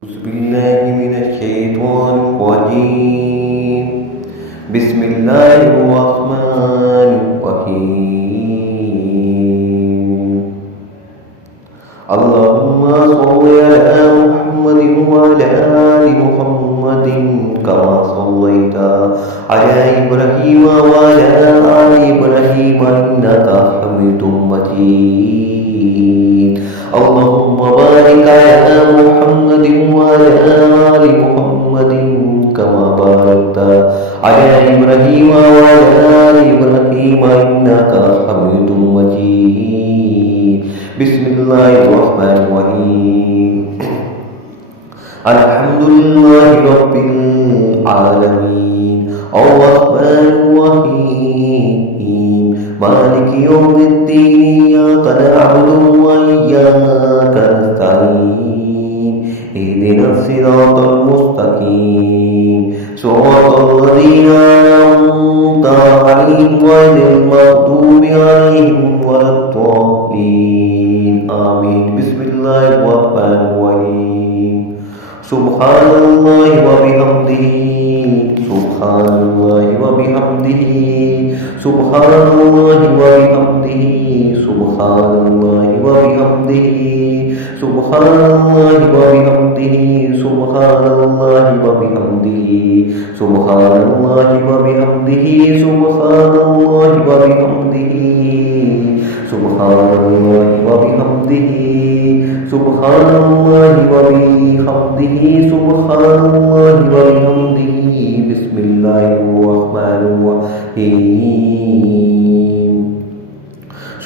أعوذ بالله من الشيطان الرجيم. بسم الله الرحمن الرحيم. اللهم صل على محمد وعلى آل محمد كما صليت على إبراهيم وعلى آل إبراهيم إنك حميد مجيد. اللهم بارك على محمد وعلى آل محمد كما باركت على إبراهيم وعلى آل إبراهيم إنك حميد مجيد. بسم الله الرحمن الرحيم. الحمد لله رب العالمين الرحمن الرحيم مالك يوم الدين إياك نعبد وإياك نستعين اهدنا الصراط المستقيم صراط الذين أنعمت عليهم غير المغضوب عليهم ولا الضالين آمين. بسم الله الرحمن الرحيم. سبحان الله وبحمده سبحان الله وبحمده سبحان الله وبحمده سبحان الله وبحمده سبحان الله وبحمده سبحان الله وبحمده سبحان الله وبحمده سبحان الله وبحمده سبحان الله وبحمده سبحان الله وبحمده سبحان الله وبحمده. بسم الله الرحمن الرحيم.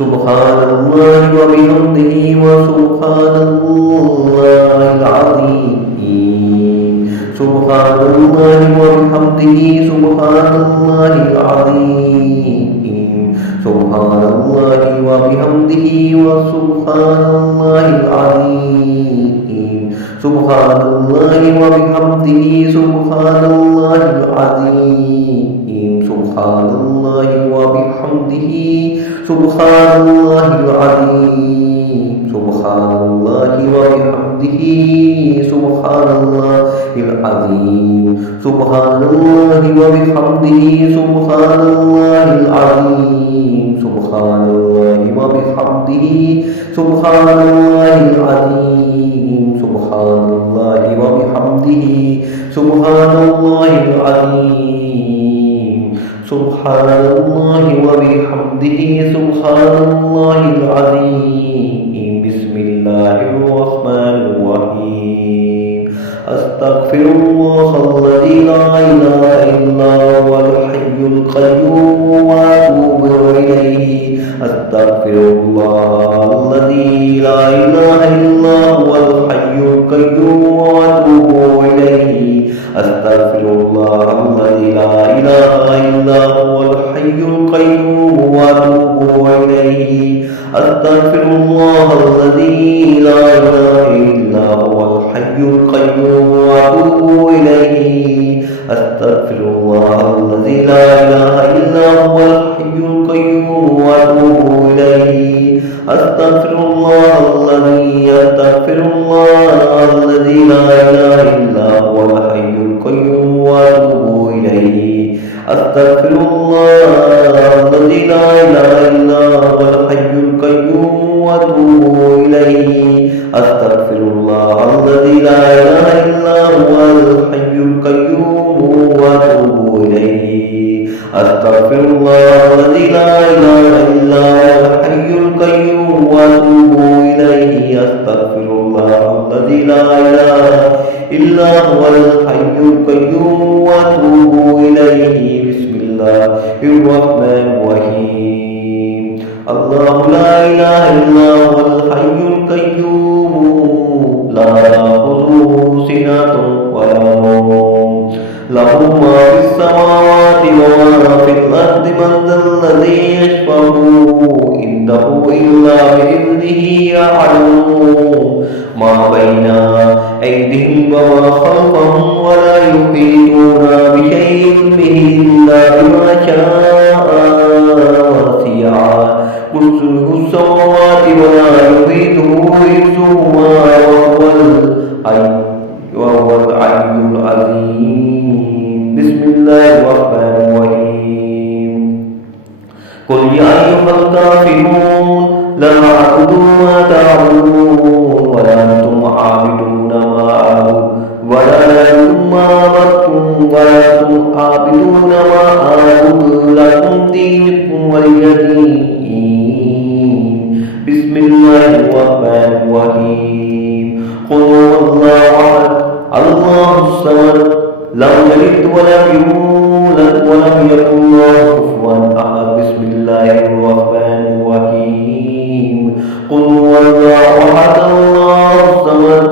سبحان الله وبحمده وسبحان الله العظيم. سبحان الله وبحمده سبحان الله العظيم. سبحان الله وبحمده وسبحان الله العظيم. سبحان الله وبحمده سبحان الله العظيم. سبحان الله وبحمده سبحان الله العظيم. سبحان الله وبحمده سبحان الله العظيم. سبحان الله وبحمده سبحان الله العظيم. سبحان الله وبحمده سبحان الله العظيم. سبحان الله وبحمده سبحان الله العظيم. سبحان الله وبحمده سبحان الله العظيم. بسم الله الرحمن الرحيم. أستغفر الله الذي لا إله إلا هو الحي القيوم وأتوب إليه. أستغفر الله الذي لا إله إلا هو الحي القيوم وأتوب إليه. أستغفر الله الذي لا إله إلا هو الحي القيوم وأتوب إليه. أستغفر الله الذي لا إله إلا هو الحي القيوم وأتوب إليه. أستغفر الله الذي لا إله إلا هو الحي القيوم وأتوب إليه. أستغفر الله الذي لا إله إلا هو الحي القيوم وأتوب إليه. أستغفر الله الذي لا إله إلا هو الحي القيوم وأتوب إليه. أستغفر الله الذي لا إله إلا هو الحي القيوم وأتوب إليه. أستغفر الله الذي لا إله إلا هو الحي القيوم وأتوب إليه. أستغفر الله الذي لا إله إلا هو الحي القيوم وأتوب إليه. بسم الله الرحمن الرحيم. الله لا إله إلا هو الحي القيوم لا تأخذه سنة ولا نوم له ما في السماوات وما في الأرض. من ذا الذي يشفع عنده إلا بإذنه. يعلم ما بين أيديهم وما خلفهم ولا يحيطون بشيء به إلا بما شاء. وسع كرسيه السماوات ولا يحيطه حفظهما وهو العلي وهو العلي العظيم. بسم الله الرحمن الرحيم. قل يا أيها الكافرون لا أعبد ما تعبدون ولا أنتم عابدون ما أعبد ولا أنتم عبدتم ولا أنتم عابدون ما أعبد لكم دينكم ولي دين. بسم الله الرحمن الرحيم. قل هو الله أحد الله الصمد لم يلد ولم يولد ولم يكن له كفوا أحد. بسم الله الرحمن الرحيم. قل هو الله أحد الله الصمد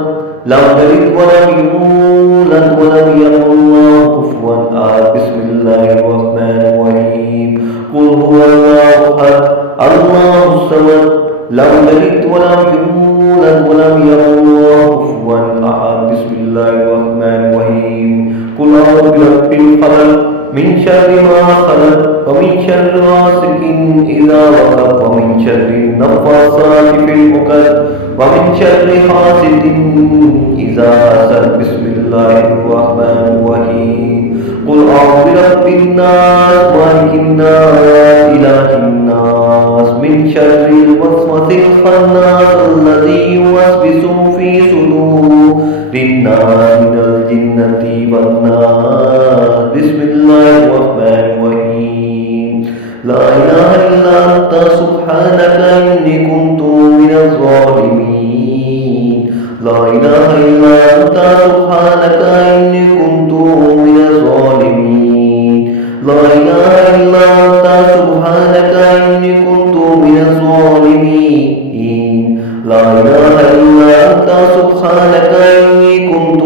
لم يلد ولم يولد ولم يكن له كفوا أحد. بسم الله الرحمن الرحيم. قل هو الله أحد الله الصمد لم يلد ولم يولد ولم يكن له كفوا أحد. بسم الله الرحمن الرحيم. قل أعوذ برب الفلق من شر ما خلق ومن شر غاسق إذا وقب ومن شر النفاثات في العقد ومن شر حاسد إذا حسد. بسم الله الرحمن الرحيم. قل أعوذ برب الناس مالك الناس إله الناس من شر الوسوسة الخناس الذي يوسوس في صدور الناس من الجنة والناس. بسم الله الرحمن الرحيم. لا إله إلا أنت سبحانك إني كنت من الظالمين. لا إله إلا أنت سبحانك إني كنت من الظالمين. لا إله إلا أنت سبحانك إني كنت من الظالمين. لا إله إلا أنت سبحانك إني كنت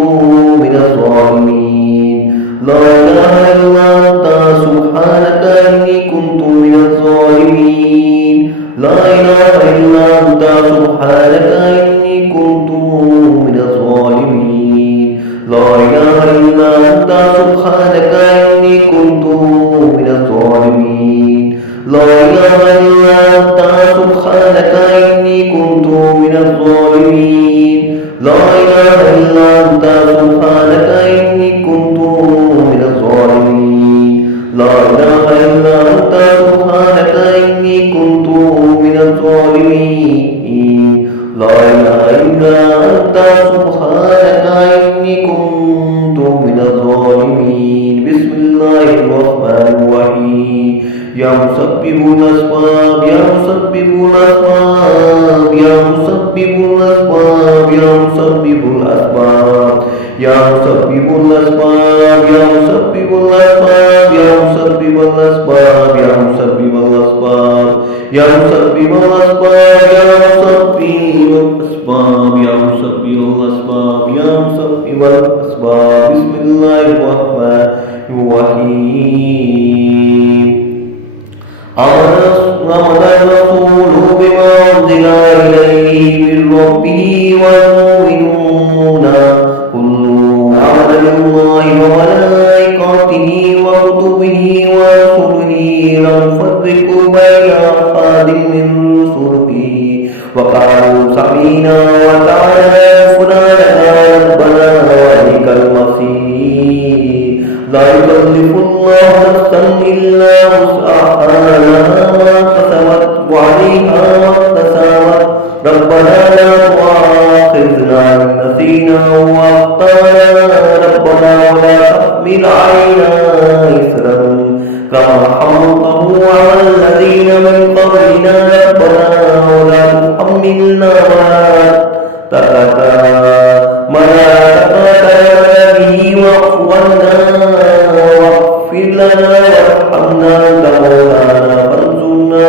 من الظالمين. لا إله إلا أنت سبحانك إني كنت من الظالمين. لا إله إلا أنت سبحانك إني كنت من الظالمين. لا إله إلا أنت سبحانك إني كنت من الظالمين. لا إله إلا أنت سبحانك إني كنت من الظالمين. لا إله إلا أنت سبحانك إني كنت من الظالمين. لا إله إلا أنت سبحانك إني كنت من الظالمين. لا إله إلا أنت سبحانك إني كنت من الظالمين. بسم الله الرحمن الرحيم. يا مسبب الأسباب يا مسبب الأسباب يا مسبب الأسباب يا مسبب الأسباب يا مسبب الأسباب يا مسبب الأسباب يا مسبب الأسباب يا مسبب الأسباب يا مسبب الأسباب يا مسبب الأسباب يا مسبب الأسباب يا مسبب الأسباب. بسم الله الرحمن الرحيم. آمن الرسول بما أنزل إليه من ربه والمؤمنون كل آمن بالله وملائكته وكتبه ورسله لا نفرق بين أحد من رسله وقالوا سمعنا وأطعنا غفرانك ربنا وإليك المصير. لا يكلف الله نفسا إلا وسعها لها ما كسبت وعليها ما اكتسبت. ربنا لا تؤاخذنا إن نسينا وأخطأنا ربنا ولا تحمل علينا إصرا كما حملته على الذين من قبلنا ربنا ولا تحملنا ما لا طاقة لنا به واعف عنا واغفر لنا وارحمنا أنت مولانا فانصرنا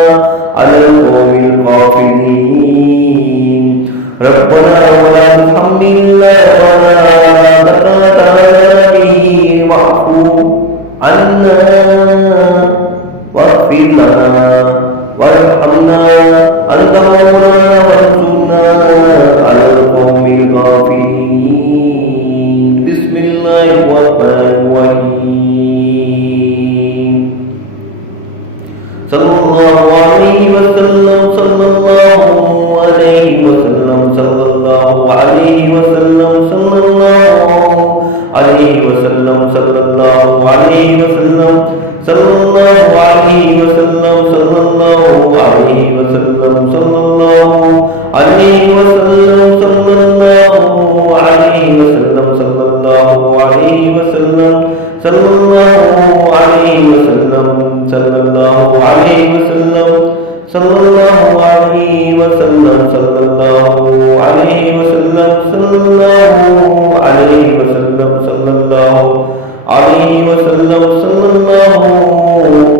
على القوم الكافرين. ربنا ولا تحملنا ما لا طاقة لنا به واعف عنا واغفر لنا وارحمنا أنت مولانا فانصرنا على القوم الكافرين. بسم الله الرحمن الرحيم. صلى الله عليه وسلم صلى الله عليه وسلم صلى الله عليه وسلم صلى الله عليه وسلم صلى الله عليه وسلم صلى الله عليه وسلم صلى الله عليه وسلم صلى الله عليه وسلم صلى الله عليه وسلم صلى الله عليه وسلم صلى الله عليه وسلم صلى الله عليه وسلم صلى الله عليه وسلم صلى الله عليه وسلم صلى الله عليه وسلم صلى الله عليه وسلم صلى الله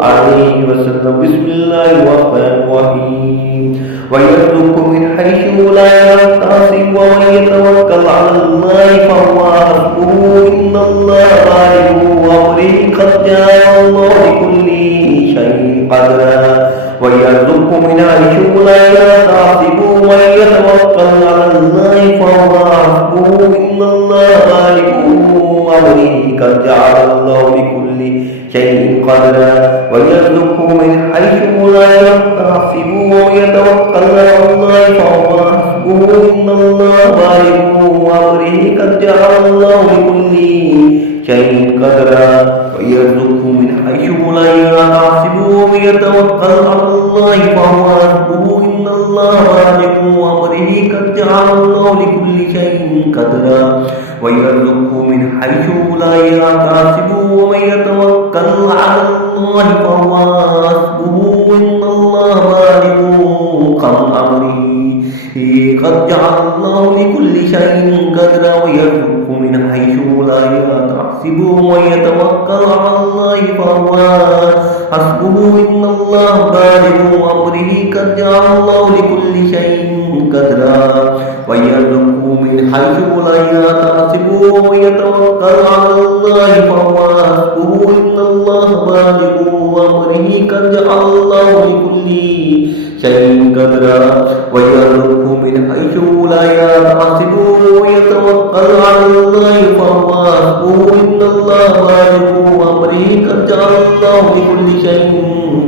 عليه وسلم بسم الله الرحمن الرحيم ويرزق من حيث لا يحتسب ومن يتوكل على الله فهو حسبه إن الله بالغ أمره قد جعل الله لكل شيء قدرا ويرزق من حيث لا يحتسب ومن يتوكل على الله فهو حسبه إن الله بالغ أمره قد جعل الله لكل شيء قدرا ويرزق من حيث لا يحتسب ويتوكل على الله فهو حسبه إن الله بالغ أمره قد جعل الله لكل شيء قدرا ويرزق من حيث لا يحتسب ويتوكل على الله فهو حسبه إن الله بالغ أمره قد جعل الله لكل شيء قدرا ويرزق من حيث لا يحتسب ومن يتوكل على الله فهو حسبه إن الله بالغ أمره قد جعل الله لكل شيء قدرا ويرزق من حيث لا يحتسب ومن يتوكل على الله فهو حسبه إن الله بالغ أمره قد جعل الله لكل شيء قدرا ويرزق من حيث لا يحتسب ومن يتوكل على الله فهو حسبه إن الله بالغ أمره قد جعل الله لكل شيء قدرا ويرزق من حيث لا يحتسب ويتوكل على الله فهو حسبه إن الله بالغ أمره قد جعل الله لكل شيء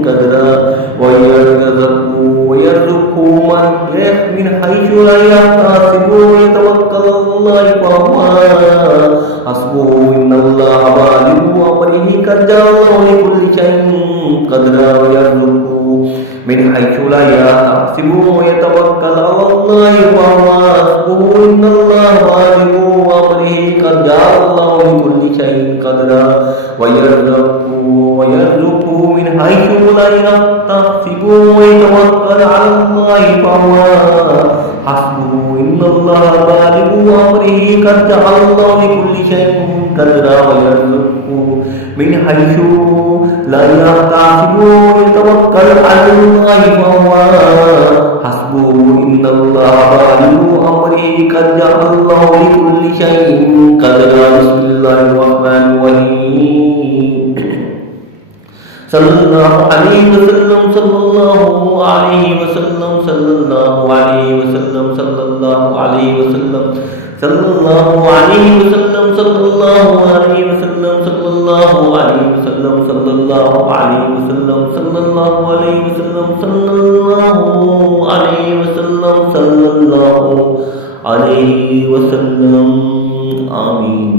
قدرا ويرزق من حيث لا يحتسب ويتوكل على الله فهو حسبه إن الله بالغ أمره قد جعل الله لكل شيء قدرا ويرزق من حيث لا يحتسب ويتوكل على الله فهو حسبه إن الله بالغ أمره قد جعل الله لكل شيء قدرا ويرزق من حيث لا يحتسب ويتوكل على الله فهو حسبه إن الله بالغ أمره قد جعل الله لكل شيء قدرا ويرزق من حيث لا يحتسب ويتوكل على الله فهو حسبه إن الله بالغ أمره قد جعل الله لكل شيء قدرا بسم الله الرحمن الرحيم صلى الله عليه وسلم صلى الله عليه وسلم صلى الله عليه وسلم صلى الله عليه وسلم صلى الله عليه وسلم صلى الله عليه وسلم صلى الله عليه وسلم صلى الله عليه وسلم صلى الله عليه وسلم صلى الله عليه وسلم صلى الله عليه وسلم آمين.